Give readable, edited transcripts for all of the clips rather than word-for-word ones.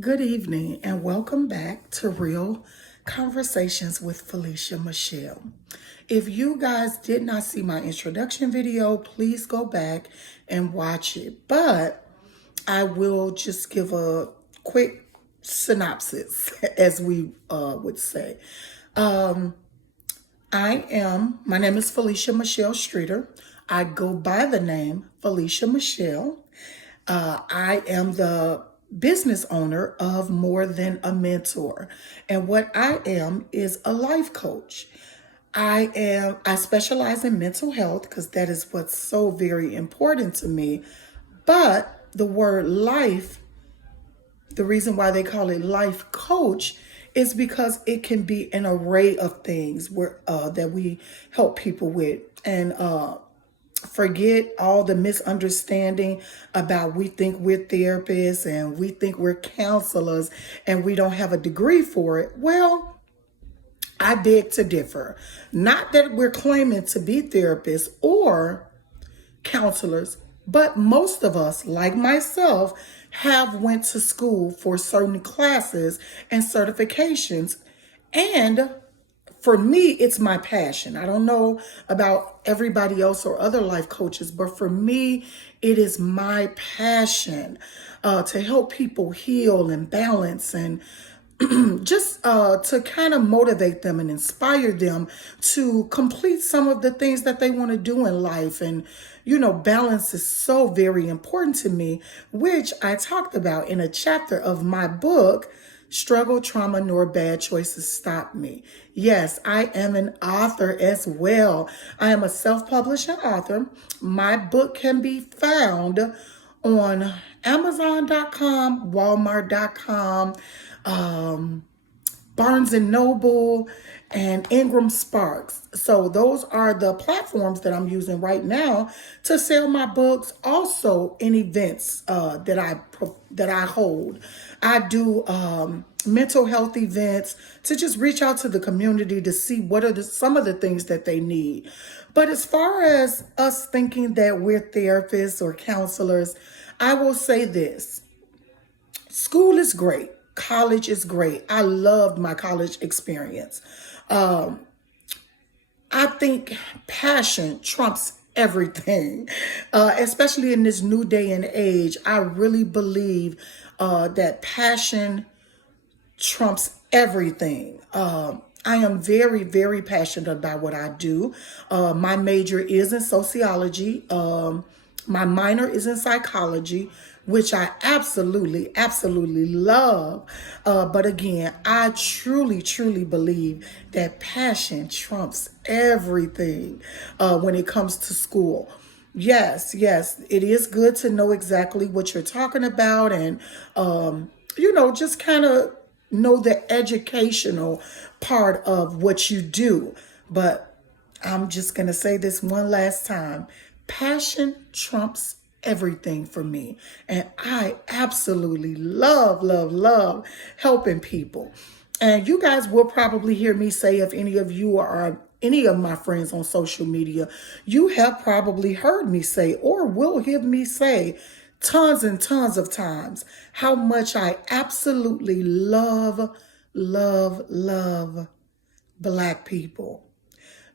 Good evening and welcome back to Real Conversations with Felicia Michelle. If you guys did not see my introduction video, please go back and watch it. But I will just give a quick synopsis, as we would say. My name is Felicia Michelle Streeter. I go by the name Felicia Michelle. I am the business owner of More Than a Mentor. And what I am is a life coach. I specialize in mental health because that is what's so very important to me. But the word life, the reason why they call it life coach is because it can be an array of things that we help people with. And forget all the misunderstanding about we think we're therapists and we think we're counselors and we don't have a degree for it. Well, I beg to differ. Not that we're claiming to be therapists or counselors, but most of us, like myself, have went to school for certain classes and certifications. And for me, it's my passion. I don't know about everybody else or other life coaches, but for me, it is my passion to help people heal and balance and just to kind of motivate them and inspire them to complete some of the things that they want to do in life. And, balance is so very important to me, which I talked about in a chapter of my book, Struggle, Trauma, Nor Bad Choices Stop Me. Yes, I am an author as well. I am a self-publishing author. My book can be found on Amazon.com, Walmart.com, Barnes and Noble, and Ingram Sparks. So those are the platforms that I'm using right now to sell my books. Also, in events that I hold, I do mental health events to just reach out to the community to see what are some of the things that they need. But as far as us thinking that we're therapists or counselors, I will say this. School is great. College is great. I loved my college experience. I think passion trumps everything, especially in this new day and age. I really believe that passion trumps everything. I am very, very passionate about what I do. My major is in sociology. My minor is in psychology, which I absolutely, absolutely love. But again, I truly, truly believe that passion trumps everything when it comes to school. Yes, yes, it is good to know exactly what you're talking about and, just kind of know the educational part of what you do. But I'm just going to say this one last time. Passion trumps everything for me. And I absolutely love, love, love helping people. And you guys will probably hear me say, if any of you are any of my friends on social media, you have probably heard me say or will hear me say tons and tons of times how much I absolutely love, love, love Black people.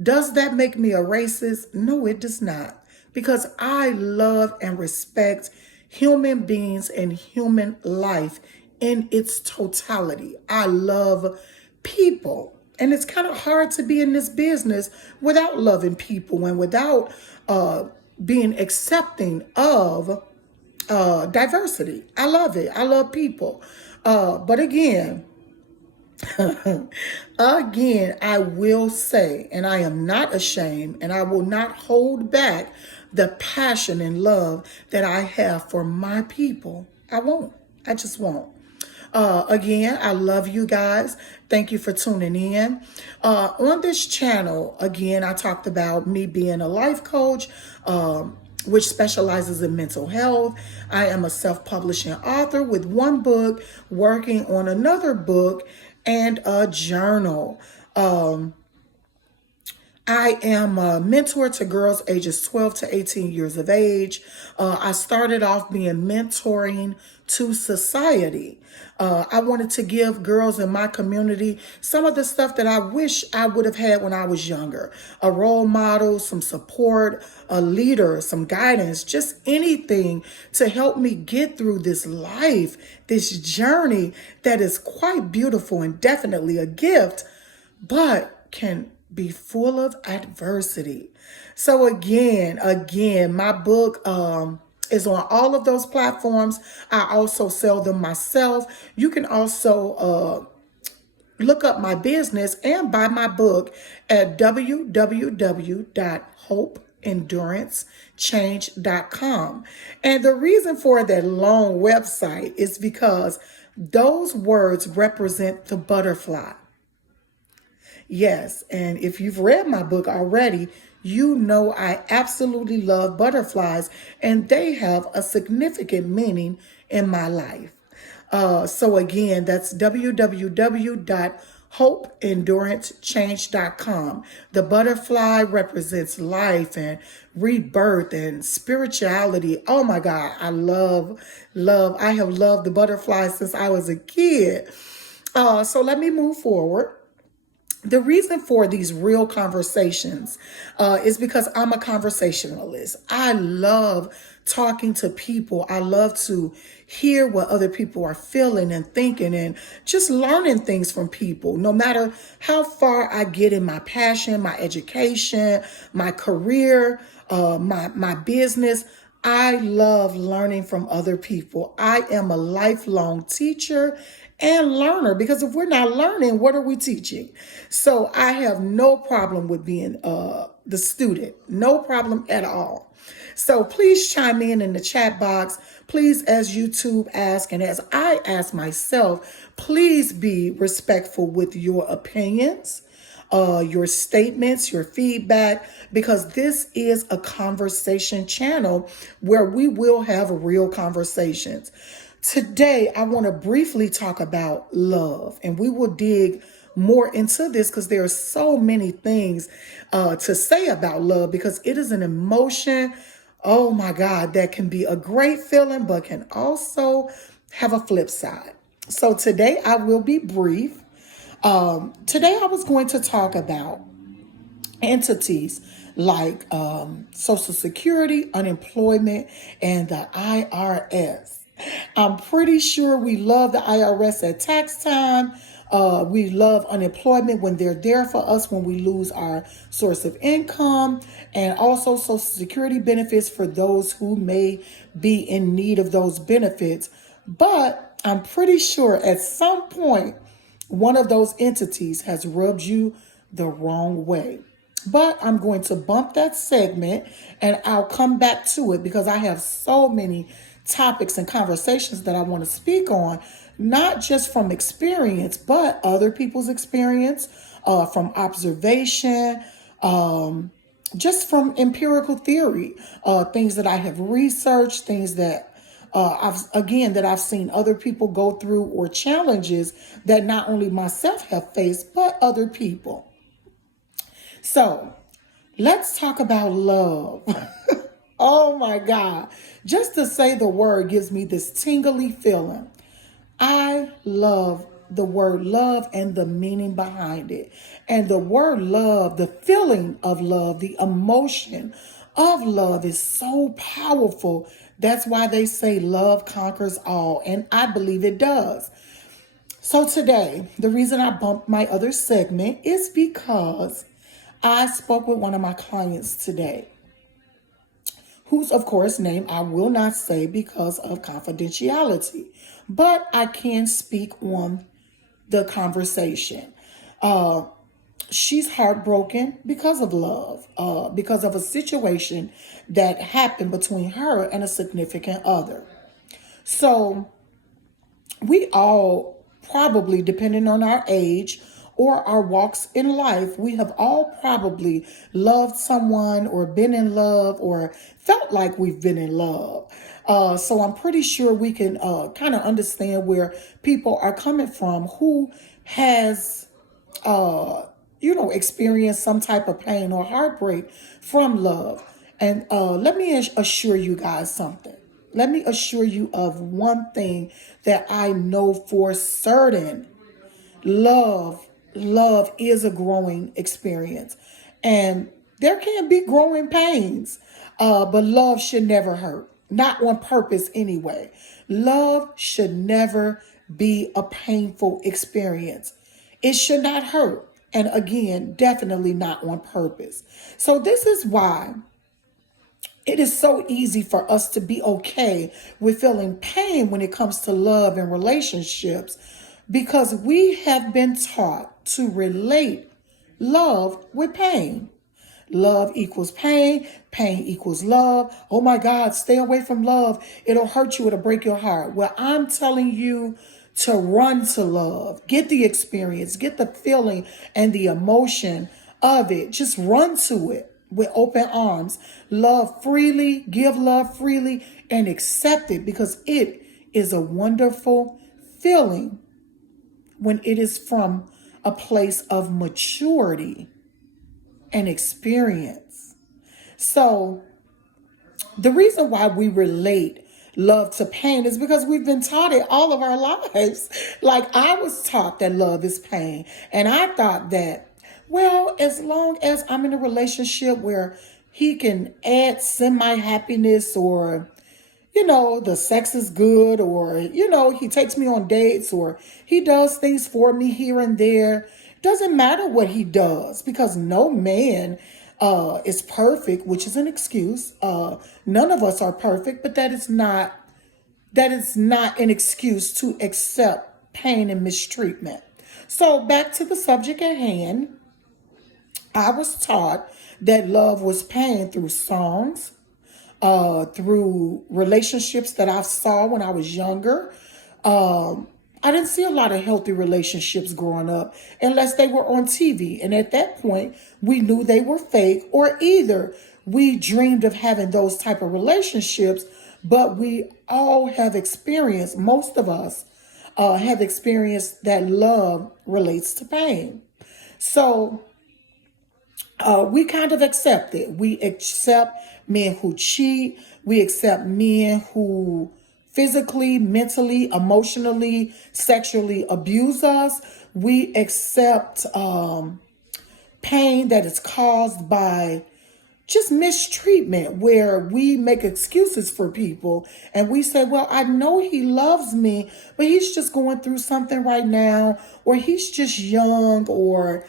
Does that make me a racist? No, it does not. Because I love and respect human beings and human life in its totality. I love people. And it's kind of hard to be in this business without loving people and without being accepting of diversity. I love it. I love people. But again, again, I will say, and I am not ashamed, and I will not hold back the passion and love that I have for my people. I won't. I just won't. Again, I love you guys. Thank you for tuning in. On this channel, again, I talked about me being a life coach, which specializes in mental health. I am a self-publishing author with one book, working on another book, and a journal. I am a mentor to girls ages 12 to 18 years of age. I started off being mentoring to society. I wanted to give girls in my community some of the stuff that I wish I would have had when I was younger. A role model, some support, a leader, some guidance, just anything to help me get through this life, this journey that is quite beautiful and definitely a gift, but can be full of adversity. So again, my book is on all of those platforms. I also sell them myself. You can also look up my business and buy my book at www.hopeenduranceChange.com. And the reason for that long website is because those words represent the butterfly. Yes, and if you've read my book already, you know I absolutely love butterflies and they have a significant meaning in my life. So again, that's www.hopeenduranceChange.com. The butterfly represents life and rebirth and spirituality. Oh my God, I love. I have loved the butterfly since I was a kid. So let me move forward. The reason for these real conversations is because I'm a conversationalist. I love talking to people. I love to hear what other people are feeling and thinking and just learning things from people. No matter how far I get in my passion, my education, my career, my business, I love learning from other people. I am a lifelong teacher and learner because if we're not learning, what are we teaching? So I have no problem with being the student, no problem at all. So please chime in the chat box. Please, as YouTube asks and as I ask myself, please be respectful with your opinions, your statements, your feedback, because this is a conversation channel where we will have real conversations. Today, I want to briefly talk about love, and we will dig more into this because there are so many things to say about love because it is an emotion, oh my God, that can be a great feeling, but can also have a flip side. So today, I will be brief. Today, I was going to talk about entities like Social Security, unemployment, and the IRS. I'm pretty sure we love the IRS at tax time. We love unemployment when they're there for us when we lose our source of income, and also Social Security benefits for those who may be in need of those benefits. But I'm pretty sure at some point, one of those entities has rubbed you the wrong way. But I'm going to bump that segment and I'll come back to it because I have so many topics and conversations that I want to speak on, not just from experience, but other people's experience, from observation, just from empirical theory, things that I have researched, things that I've seen other people go through, or challenges that not only myself have faced, but other people. So let's talk about love. Oh my God. Just to say the word gives me this tingly feeling. I love the word love and the meaning behind it. And the word love, the feeling of love, the emotion of love is so powerful. That's why they say love conquers all. And I believe it does. So today, the reason I bumped my other segment is because I spoke with one of my clients today, whose, of course, name I will not say because of confidentiality, but I can speak on the conversation. She's heartbroken because of love, because of a situation that happened between her and a significant other. So we all probably, depending on our age or our walks in life, we have all probably loved someone or been in love or felt like we've been in love. So I'm pretty sure we can kind of understand where people are coming from who has experience some type of pain or heartbreak from love. And let me assure you guys something. Let me assure you of one thing that I know for certain. Love is a growing experience, and there can be growing pains, but love should never hurt, not on purpose anyway. Love should never be a painful experience. It should not hurt, and again, definitely not on purpose. So this is why it is so easy for us to be okay with feeling pain when it comes to love and relationships, because we have been taught to relate love with pain. Love equals pain. Pain equals love. Oh my God, stay away from love. It'll hurt you. It'll break your heart. Well, I'm telling you to run to love. Get the experience, get the feeling and the emotion of it. Just run to it with open arms. Love freely, give love freely, and accept it, because it is a wonderful feeling when it is from a place of maturity and experience. So the reason why we relate love to pain is because we've been taught it all of our lives. Like, I was taught that love is pain. And I thought that, well, as long as I'm in a relationship where he can add semi happiness, or the sex is good, or, he takes me on dates, or he does things for me here and there. Doesn't matter what he does, because no man is perfect, which is an excuse. None of us are perfect, but that is not an excuse to accept pain and mistreatment. So back to the subject at hand. I was taught that love was pain through songs, through relationships that I saw when I was younger. I didn't see a lot of healthy relationships growing up unless they were on TV. And at that point, we knew they were fake, or either we dreamed of having those type of relationships, but we all have experienced, most of us have experienced that love relates to pain. So we kind of accept it. We accept men who cheat. We accept men who physically, mentally, emotionally, sexually abuse us. We accept pain that is caused by just mistreatment, where we make excuses for people and we say, well, I know he loves me, but he's just going through something right now, or he's just young, or,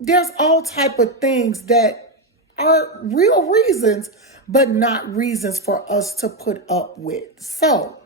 there's all type of things that are real reasons, but not reasons for us to put up with. So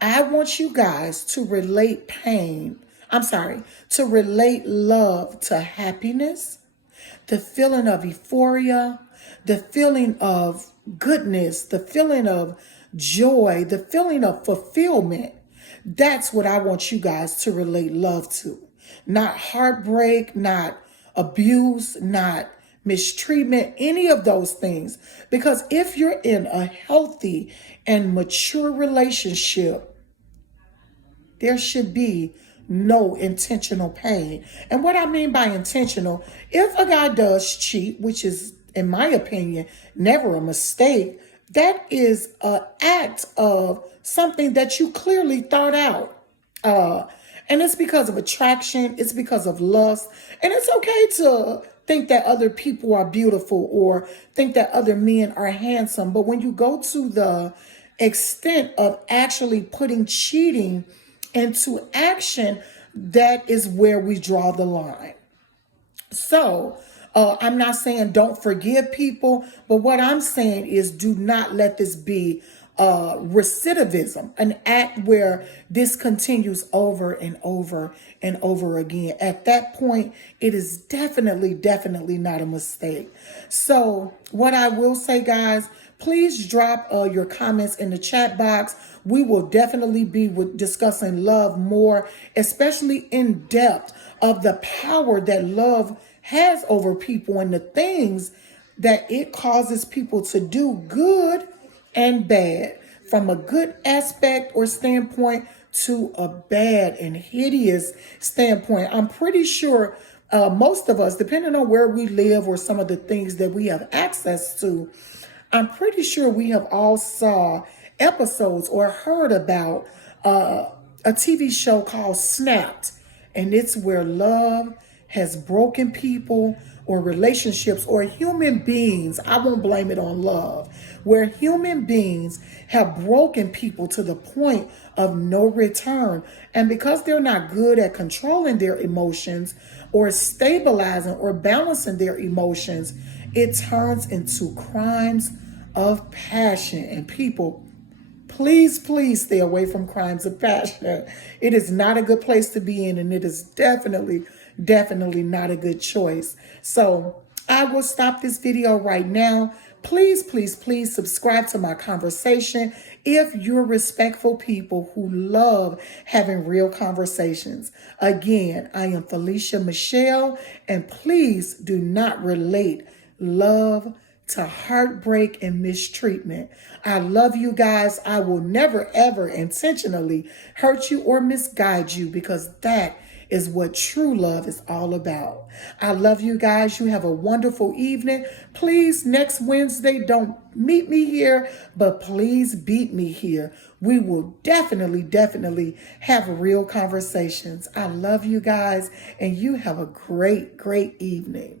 I want you guys to relate to relate love to happiness, the feeling of euphoria, the feeling of goodness, the feeling of joy, the feeling of fulfillment. That's what I want you guys to relate love to. Not heartbreak, not abuse, not mistreatment, any of those things. Because if you're in a healthy and mature relationship, there should be no intentional pain. And what I mean by intentional, if a guy does cheat, which is, in my opinion, never a mistake, that is an act of something that you clearly thought out. And it's because of attraction, it's because of lust. And it's okay to think that other people are beautiful, or think that other men are handsome. But when you go to the extent of actually putting cheating into action, that is where we draw the line. So I'm not saying don't forgive people, but what I'm saying is, do not let this be recidivism, an act where this continues over and over and over again. At that point, it is definitely not a mistake. So what I will say, guys, please drop your comments in the chat box. We will definitely be discussing love more, especially in depth, of the power that love has over people and the things that it causes people to do, good and bad, from a good aspect or standpoint to a bad and hideous standpoint. I'm pretty sure most of us, depending on where we live or some of the things that we have access to, I'm pretty sure we have all saw episodes or heard about a TV show called Snapped, and it's where love has broken people or relationships or human beings. I won't blame it on love, where human beings have broken people to the point of no return. And because they're not good at controlling their emotions or stabilizing or balancing their emotions, it turns into crimes of passion. And people, please, please stay away from crimes of passion. It is not a good place to be in, and it is definitely, definitely not a good choice. So I will stop this video right now. Please, please, please subscribe to my conversation if you're respectful people who love having real conversations. Again, I am Felicia Michelle, and please do not relate love to heartbreak and mistreatment. I love you guys. I will never, ever intentionally hurt you or misguide you, because that is what true love is all about. I love you guys. You have a wonderful evening. Please, next Wednesday, don't meet me here, but please beat me here. We will definitely, definitely have real conversations. I love you guys, and you have a great, great evening.